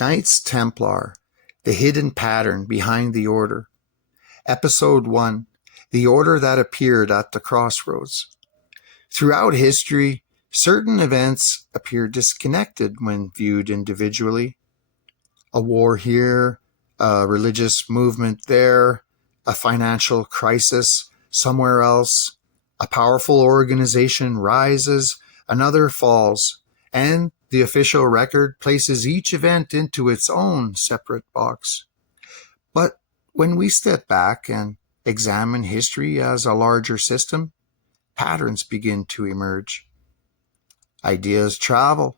Knights Templar, the hidden pattern behind the order. Episode 1, the order that appeared at the Crossroads. Throughout history, certain events appear disconnected when viewed individually. A war here, a religious movement there, a financial crisis somewhere else. A powerful organization rises, another falls, and the official record places each event into its own separate box. But when we step back and examine history as a larger system, patterns begin to emerge. Ideas travel,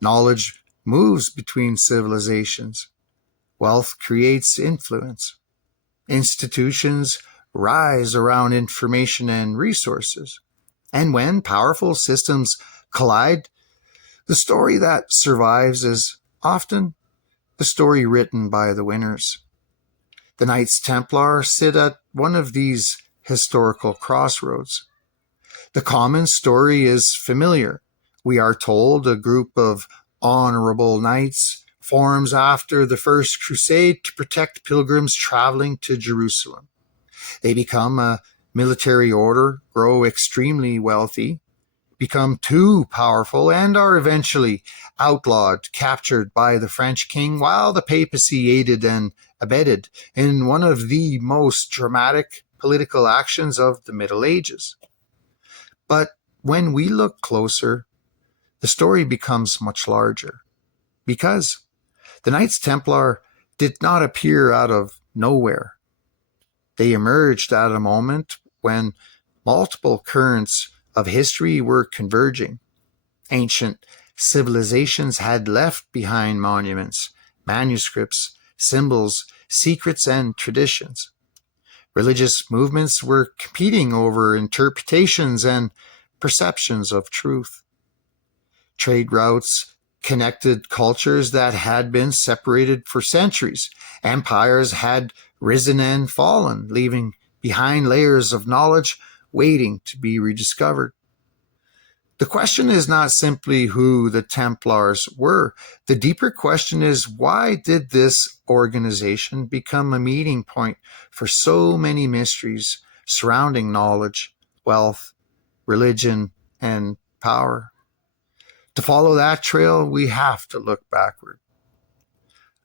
knowledge moves between civilizations, wealth creates influence, institutions rise around information and resources. And when powerful systems collide, the story that survives is often the story written by the winners. The Knights Templar sit at one of these historical crossroads. The common story is familiar. We are told a group of honorable knights forms after the First Crusade to protect pilgrims traveling to Jerusalem. They become a military order, grow extremely wealthy, become too powerful, and are eventually outlawed, captured by the French king, while the papacy aided and abetted in one of the most dramatic political actions of the Middle Ages. But when we look closer, the story becomes much larger, because the Knights Templar did not appear out of nowhere. They emerged at a moment when multiple currents of history were converging. Ancient civilizations had left behind monuments, manuscripts, symbols, secrets, and traditions. Religious movements were competing over interpretations and perceptions of truth. Trade routes connected cultures that had been separated for centuries. Empires had risen and fallen, leaving behind layers of knowledge waiting to be rediscovered. The question is not simply who the Templars were. The deeper question is, why did this organization become a meeting point for so many mysteries surrounding knowledge, wealth, religion, and power? To follow that trail, we have to look backward.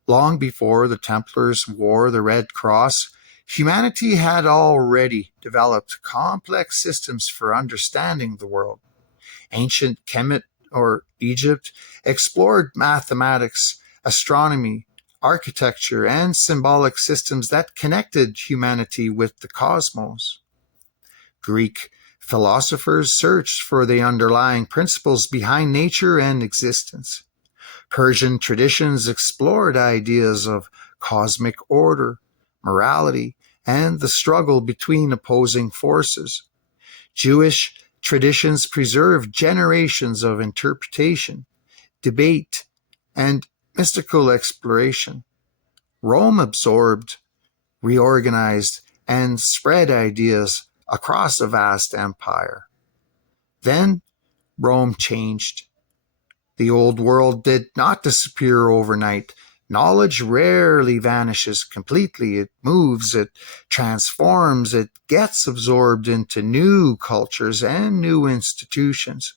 Long before the Templars wore the Red Cross, humanity had already developed complex systems for understanding the world. Ancient Kemet or Egypt explored mathematics, astronomy, architecture, and symbolic systems that connected humanity with the cosmos. Greek philosophers searched for the underlying principles behind nature and existence. Persian traditions explored ideas of cosmic order, morality, and the struggle between opposing forces. Jewish traditions preserved generations of interpretation, debate, and mystical exploration. Rome absorbed, reorganized, and spread ideas across a vast empire. Then Rome changed. The old world did not disappear overnight. Knowledge rarely vanishes completely. It moves, it transforms, it gets absorbed into new cultures and new institutions.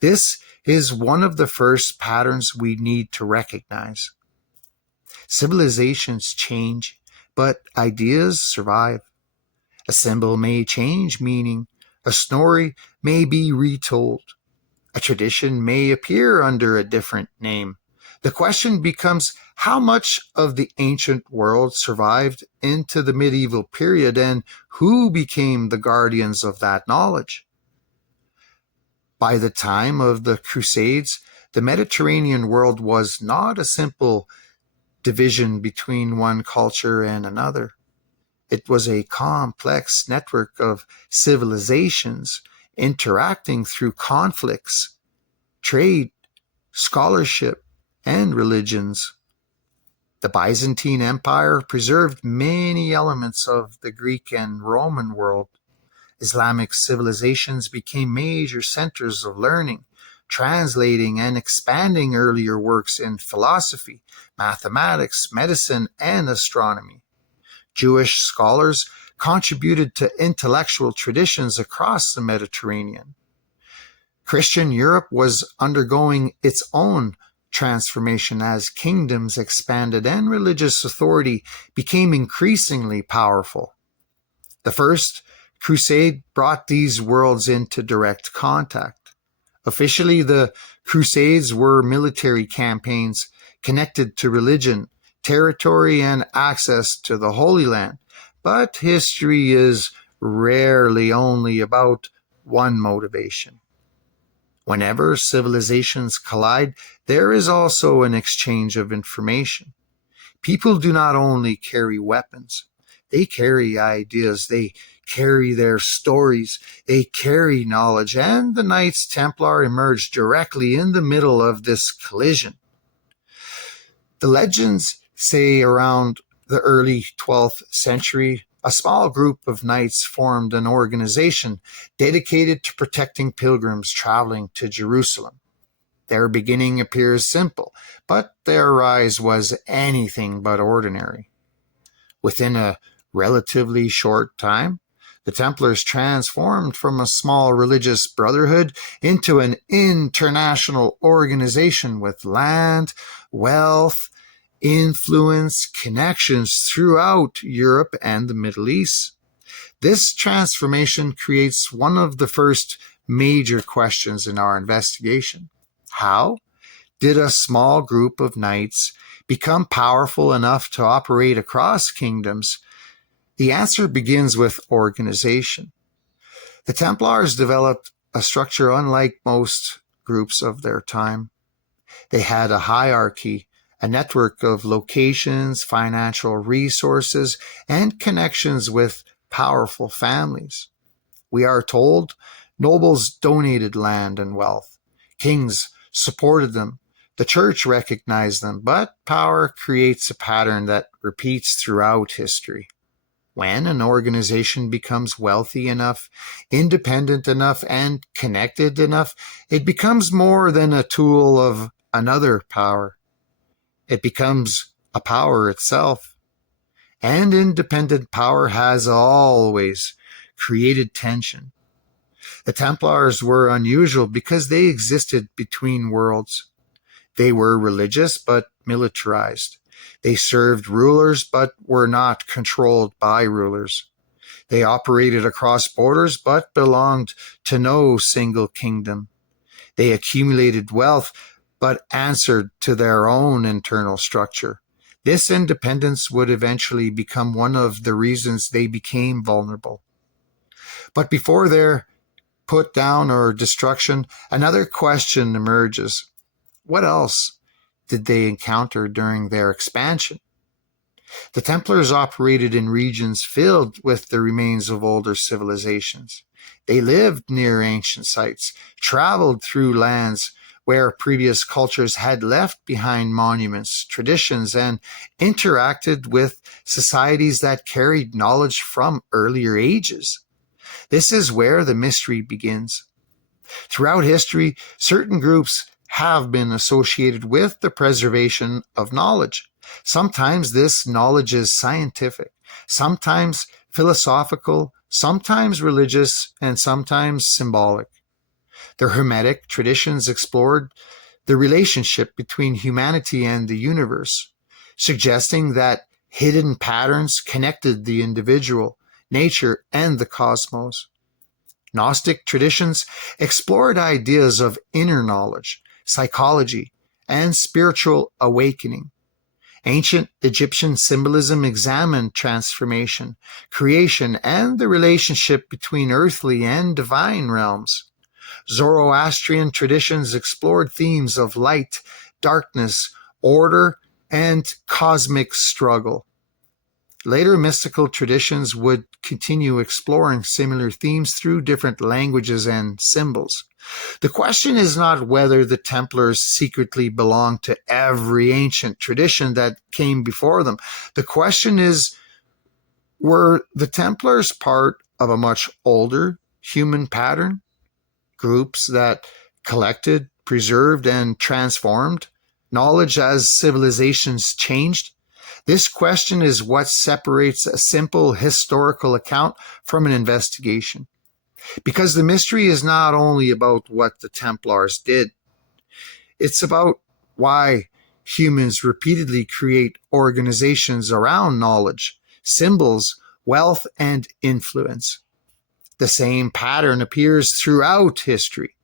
This is one of the first patterns we need to recognize. Civilizations change, but ideas survive. A symbol may change meaning. A story may be retold. A tradition may appear under a different name. The question becomes, how much of the ancient world survived into the medieval period, and who became the guardians of that knowledge? By the time of the Crusades, the Mediterranean world was not a simple division between one culture and another. It was a complex network of civilizations interacting through conflicts, trade, scholarship, and religions. The Byzantine Empire preserved many elements of the Greek and Roman world. Islamic civilizations became major centers of learning. translating and expanding earlier works in philosophy, mathematics, medicine, and astronomy. Jewish scholars contributed to intellectual traditions across the Mediterranean. Christian Europe was undergoing its own transformation as kingdoms expanded and religious authority became increasingly powerful. The First Crusade brought these worlds into direct contact. Officially, the Crusades were military campaigns connected to religion, territory, and access to the Holy Land. But history is rarely only about one motivation. Whenever civilizations collide, there is also an exchange of information. People do not only carry weapons, they carry ideas, they carry their stories, they carry knowledge, and the Knights Templar emerged directly in the middle of this collision. The legends say around the early 12th century, a small group of knights formed an organization dedicated to protecting pilgrims traveling to Jerusalem. Their beginning appears simple, but their rise was anything but ordinary. Within a relatively short time, the Templars transformed from a small religious brotherhood into an international organization with land, wealth, influence, connections throughout Europe and the Middle East. This transformation creates one of the first major questions in our investigation. How did a small group of knights become powerful enough to operate across kingdoms? The answer begins with organization. The Templars developed a structure unlike most groups of their time. They had a hierarchy, a network of locations, financial resources, and connections with powerful families. We are told nobles donated land and wealth. Kings supported them. The church recognized them, but power creates a pattern that repeats throughout history. When an organization becomes wealthy enough, independent enough, and connected enough, it becomes more than a tool of another power. It becomes a power itself. And independent power has always created tension. The Templars were unusual because they existed between worlds. They were religious but militarized. They served rulers but were not controlled by rulers. They operated across borders but belonged to no single kingdom. They accumulated wealth but answered to their own internal structure. This independence would eventually become one of the reasons they became vulnerable. But before their put down or destruction, another question emerges. What else did they encounter during their expansion? The Templars operated in regions filled with the remains of older civilizations. They lived near ancient sites, traveled through lands where previous cultures had left behind monuments, traditions, and interacted with societies that carried knowledge from earlier ages. This is where the mystery begins. Throughout history, certain groups have been associated with the preservation of knowledge. Sometimes this knowledge is scientific, sometimes philosophical, sometimes religious, and sometimes symbolic. The Hermetic traditions explored the relationship between humanity and the universe, suggesting that hidden patterns connected the individual, nature, and the cosmos. Gnostic traditions explored ideas of inner knowledge, psychology, and spiritual awakening. Ancient Egyptian symbolism examined transformation, creation, and the relationship between earthly and divine realms. Zoroastrian traditions explored themes of light, darkness, order, and cosmic struggle. Later mystical traditions would continue exploring similar themes through different languages and symbols. The question is not whether the Templars secretly belonged to every ancient tradition that came before them. The question is, were the Templars part of a much older human pattern? Groups that collected, preserved and transformed knowledge as civilizations changed? This question is what separates a simple historical account from an investigation. Because the mystery is not only about what the Templars did, it's about why humans repeatedly create organizations around knowledge, symbols, wealth, and influence. The same pattern appears throughout history.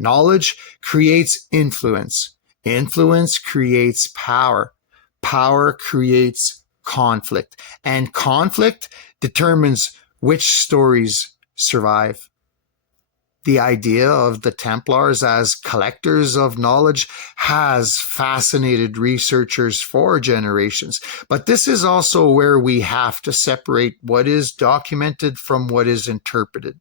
Knowledge creates influence. Influence creates power. Power creates conflict. And conflict determines which stories survive. The idea of the Templars as collectors of knowledge has fascinated researchers for generations, but this is also where we have to separate what is documented from what is interpreted.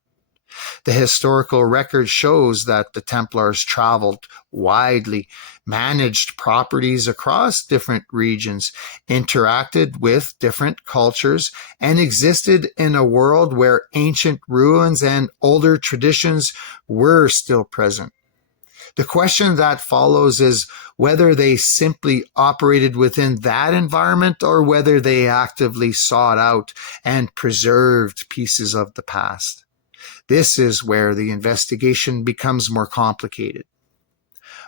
The historical record shows that the Templars traveled widely, managed properties across different regions, interacted with different cultures, and existed in a world where ancient ruins and older traditions were still present. The question that follows is whether they simply operated within that environment or whether they actively sought out and preserved pieces of the past. This is where the investigation becomes more complicated.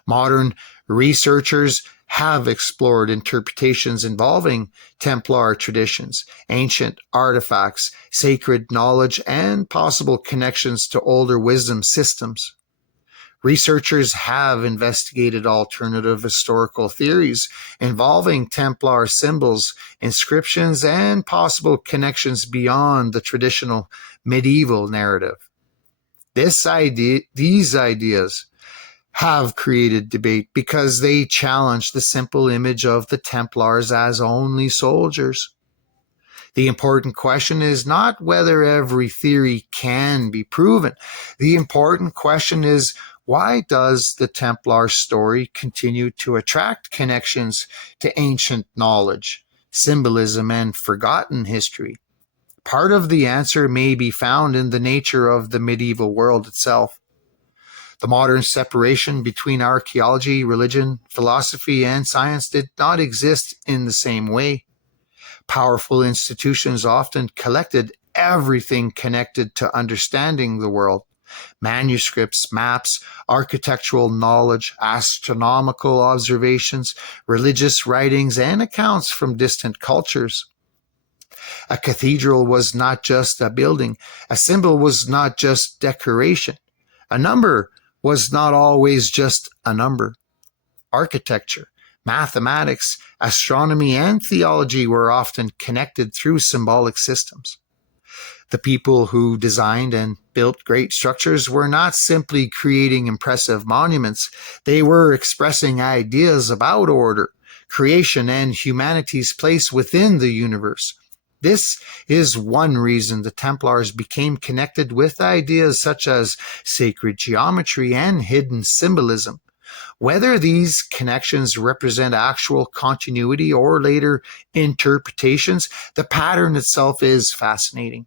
Modern researchers have explored interpretations involving Templar traditions, ancient artifacts, sacred knowledge, and possible connections to older wisdom systems. Researchers have investigated alternative historical theories involving Templar symbols, inscriptions, and possible connections beyond the traditional medieval narrative. These ideas have created debate because they challenge the simple image of the Templars as only soldiers. The important question is not whether every theory can be proven. The important question is, why does the Templar story continue to attract connections to ancient knowledge, symbolism, and forgotten history? Part of the answer may be found in the nature of the medieval world itself. The modern separation between archaeology, religion, philosophy, and science did not exist in the same way. Powerful institutions often collected everything connected to understanding the world: manuscripts, maps, architectural knowledge, astronomical observations, religious writings, and accounts from distant cultures. A cathedral was not just a building. A symbol was not just decoration. A number was not always just a number. Architecture, mathematics, astronomy, and theology were often connected through symbolic systems. The people who designed and built great structures were not simply creating impressive monuments. They were expressing ideas about order, creation, and humanity's place within the universe. This is one reason the Templars became connected with ideas such as sacred geometry and hidden symbolism. Whether these connections represent actual continuity or later interpretations, the pattern itself is fascinating.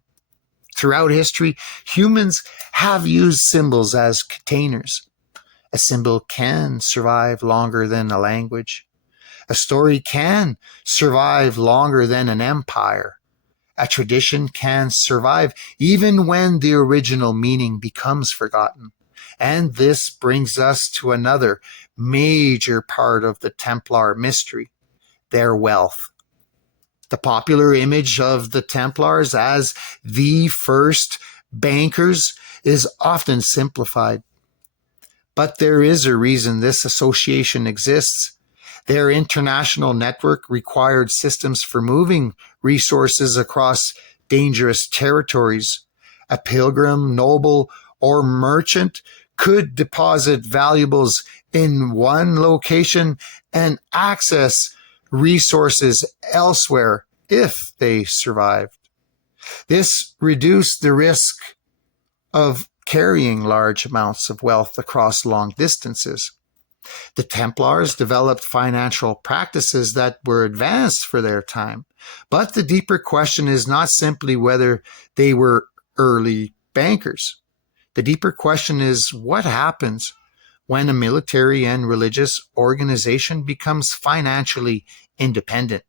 Throughout history, humans have used symbols as containers. A symbol can survive longer than a language. A story can survive longer than an empire. A tradition can survive even when the original meaning becomes forgotten. And this brings us to another major part of the Templar mystery: their wealth. The popular image of the Templars as the first bankers is often simplified. But there is a reason this association exists. Their international network required systems for moving resources across dangerous territories. A pilgrim, noble, or merchant could deposit valuables in one location and access resources elsewhere if they survived. This reduced the risk of carrying large amounts of wealth across long distances. The Templars developed financial practices that were advanced for their time, but the deeper question is not simply whether they were early bankers. The deeper question is what happens when a military and religious organization becomes financially independent.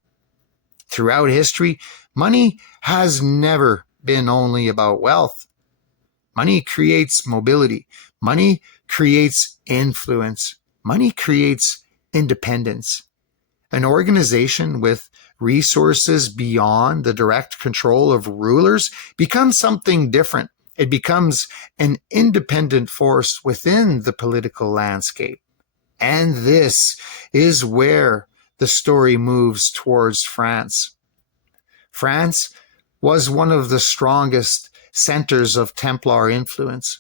Throughout history, money has never been only about wealth. Money creates mobility. Money creates influence. Money creates independence. An organization with resources beyond the direct control of rulers becomes something different. It becomes an independent force within the political landscape. And this is where the story moves towards France. France was one of the strongest centers of Templar influence.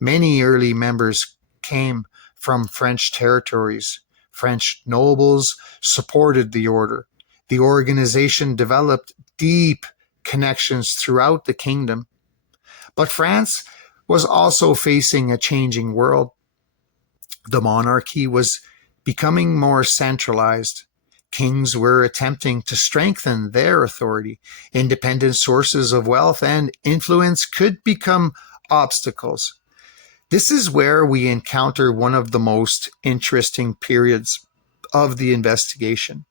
Many early members came from French territories. French nobles supported the order. The organization developed deep connections throughout the kingdom. But France was also facing a changing world. The monarchy was becoming more centralized. Kings were attempting to strengthen their authority. Independent sources of wealth and influence could become obstacles. This is where we encounter one of the most interesting periods of the investigation.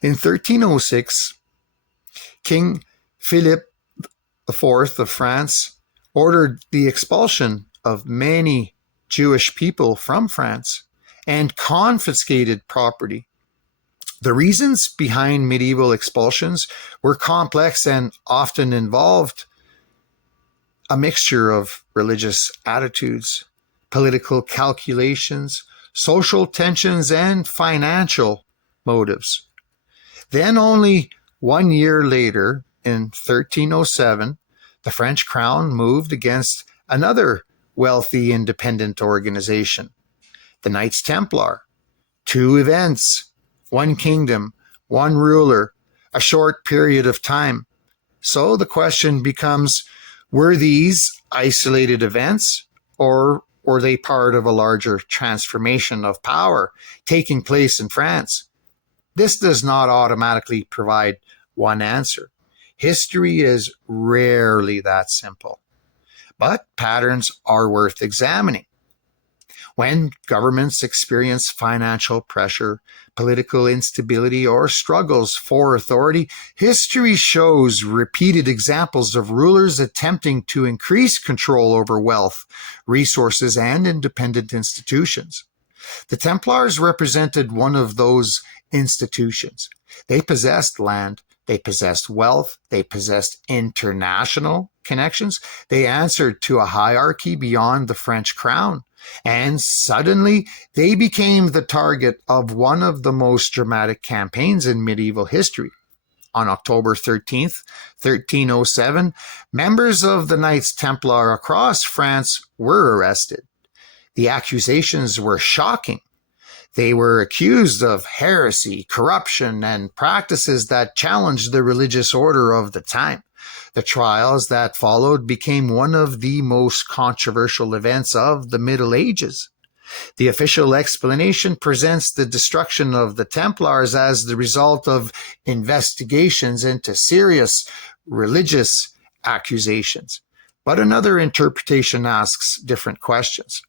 In 1306, King Philip IV of France ordered the expulsion of many Jewish people from France and confiscated property. The reasons behind medieval expulsions were complex and often involved a mixture of religious attitudes, political calculations, social tensions, and financial motives. Then only 1 year later, in 1307, the French crown moved against another wealthy independent organization, the Knights Templar. 2 events, 1 kingdom, 1 ruler, a short period of time. So the question becomes, were these isolated events, or were they part of a larger transformation of power taking place in France? This does not automatically provide one answer. History is rarely that simple, but patterns are worth examining. When governments experience financial pressure, political instability, or struggles for authority, history shows repeated examples of rulers attempting to increase control over wealth, resources, and independent institutions. The Templars represented one of those institutions. They possessed land, they possessed wealth, they possessed international connections, they answered to a hierarchy beyond the French crown. And suddenly, they became the target of one of the most dramatic campaigns in medieval history. On October 13th, 1307, members of the Knights Templar across France were arrested. The accusations were shocking. They were accused of heresy, corruption, and practices that challenged the religious order of the time. The trials that followed became one of the most controversial events of the Middle Ages. The official explanation presents the destruction of the Templars as the result of investigations into serious religious accusations. But another interpretation asks different questions.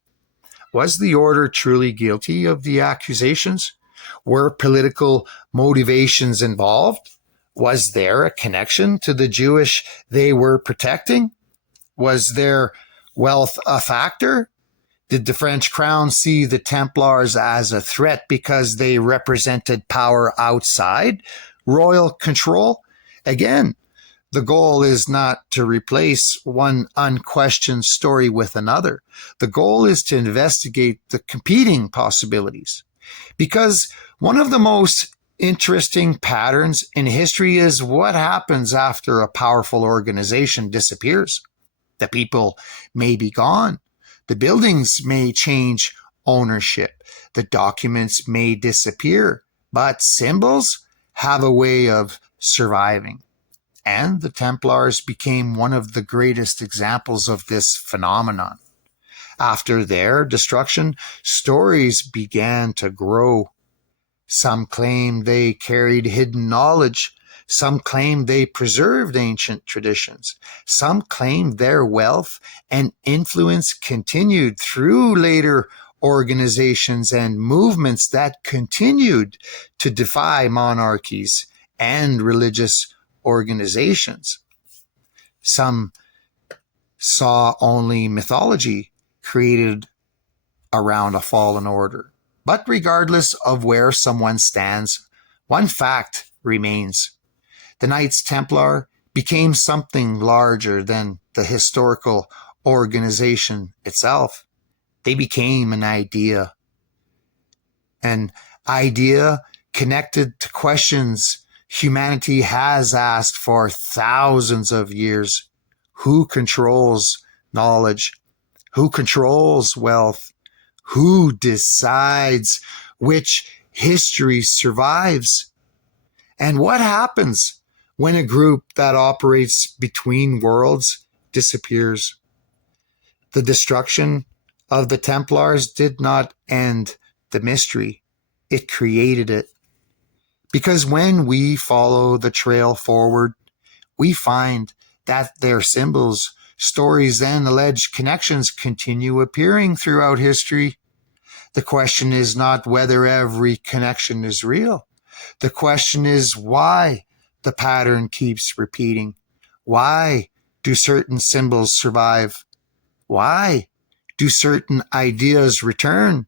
Was the order truly guilty of the accusations? Were political motivations involved? Was there a connection to the Jewish they were protecting? Was their wealth a factor? Did the French crown see the Templars as a threat because they represented power outside royal control? Again, the goal is not to replace one unquestioned story with another. The goal is to investigate the competing possibilities. Because one of the most interesting patterns in history is what happens after a powerful organization disappears. The people may be gone. The buildings may change ownership. The documents may disappear. But symbols have a way of surviving. And the Templars became one of the greatest examples of this phenomenon. After their destruction, stories began to grow. Some claim they carried hidden knowledge. Some claim they preserved ancient traditions. Some claim their wealth and influence continued through later organizations and movements that continued to defy monarchies and religious organizations. Some saw only mythology created around a fallen order. But regardless of where someone stands, one fact remains. The Knights Templar became something larger than the historical organization itself. They became an idea connected to questions humanity has asked for thousands of years. Who controls knowledge? Who controls wealth? Who decides which history survives? And what happens when a group that operates between worlds disappears? The destruction of the Templars did not end the mystery. It created it. Because when we follow the trail forward, we find that their symbols, stories, and alleged connections continue appearing throughout history. The question is not whether every connection is real. The question is why the pattern keeps repeating. Why do certain symbols survive? Why do certain ideas return?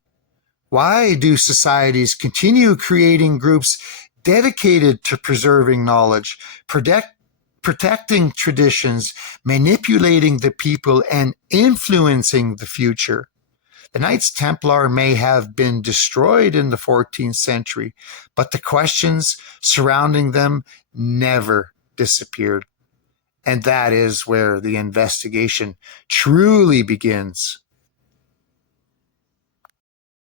Why do societies continue creating groups dedicated to preserving knowledge, protecting traditions, manipulating the people, and influencing the future? The Knights Templar may have been destroyed in the 14th century, but the questions surrounding them never disappeared. And that is where the investigation truly begins.